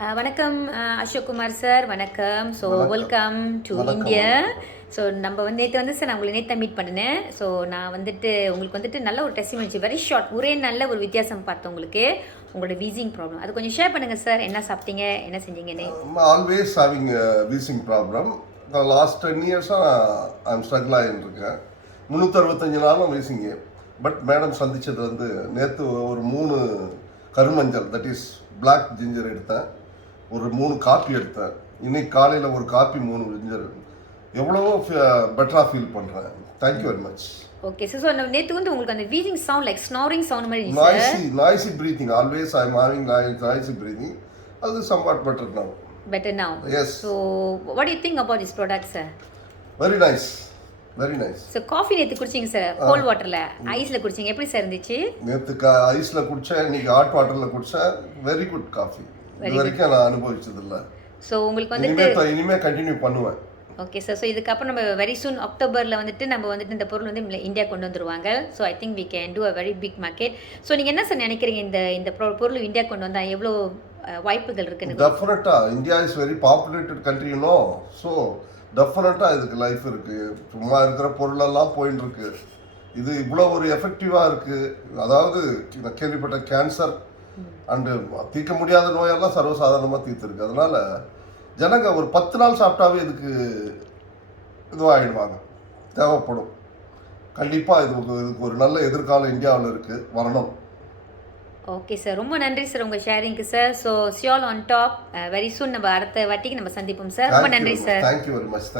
வணக்கம் அசோக் குமார் சார், வணக்கம். So welcome to India. So நம்ம நேற்று சார், நான் உங்களை நேற்று மீட் பண்ணினேன். ஸோ நான் உங்களுக்கு நல்ல ஒரு டெஸ்டிமோனி, வெரி ஷார்ட், ஒரே நல்ல ஒரு வித்தியாசம் பார்த்தேன் உங்களுக்கு, உங்களோட வீசிங் ப்ராப்ளம். அது கொஞ்சம் ஷேர் பண்ணுங்கள் சார். என்ன சாப்பிட்டீங்க, என்ன செஞ்சீங்கன்னு? Always having wheezing problem. Last 10 இயர்ஸாக ஐம் ஸ்ட்ரகிள் ஆகிட்டுருக்கேன். 365 நாளும் வீசிங்கு. பட் மேடம் சந்தித்தது நேற்று ஒரு 3 கருமஞ்சள், தட் இஸ் பிளாக் ஜிஞ்சர் எடுத்தேன். ஒரு 3 காப்பி எடுத்தேன். இன்னைக்கு காலையில் ஒரு காப்பி 3 ஜிஞ்சர். எவ்வளவோ பெட்டராக ஃபீல் பண்ணுறேன். Thank you very much. Okay sir. So நேற்று உங்களுக்கு அந்த wheezing sound like snoring sound மாதிரி noisy breathing. Always I am having noisy breathing. அது somewhat better now. Better now. Yes. So what do you think about this product, sir? Very nice. Very nice. So coffee நேத்து குடிச்சீங்க sir, gold வாட்டர்ல ஐஸ்ல குடிச்சீங்க, எப்படி sir இருந்துச்சு? நேத்து ஐஸ்ல குடிச்சேன், இன்னைக்கு hot வாட்டர்ல குடிச்சேன். Very good coffee. இது வரைக்கும் நான் அனுபவிச்சது இல்ல. சோ உங்களுக்கு இனிமே கண்டினியூ பண்ணுவேன். Okay sir. ஸோ இதுக்கப்புறம் நம்ம வெரி சூன் அக்டோபரில் நம்ம இந்த பொருள் இந்தியா கொண்டு வந்துருவாங்க. So I think we can do a very big market. So நீங்கள் என்ன சார் நினைக்கிறீங்க, இந்த பொருள் இந்தியா கொண்டு வந்தால் எவ்வளோ வாய்ப்புகள் இருக்குன்னு? டெஃபினட்டாக India is very populated country, you know. So டெஃபினட்டாக இதுக்கு லைஃப் இருக்குது. சும்மா இருக்கிற பொருளெல்லாம் போயின்னு இருக்கு. இது இவ்வளோ ஒரு எஃபெக்டிவாக இருக்குது. அதாவது நான் கேள்விப்பட்ட கேன்சர் அண்டு தீர்க்க முடியாத நோயெல்லாம் சர்வசாதாரணமாக தீர்த்துருக்கு. அதனால ஜனங்க ஒரு 10 நாள் சாப்பிட்டாவே இதுக்கு இதுவாகிடுவாங்க, தேவைப்படும். கண்டிப்பாக இதுக்கு ஒரு நல்ல எதிர்காலம் இந்தியாவில் இருக்குது, வரணும். ஓகே சார், ரொம்ப நன்றி சார் உங்கள் ஷேரிங்க்கு sir. So Seoul on top, very soon நம்ம அடுத்த வாட்டிக்கு நம்ம சந்திப்போம் சார். ரொம்ப நன்றி சார். Thank you very much.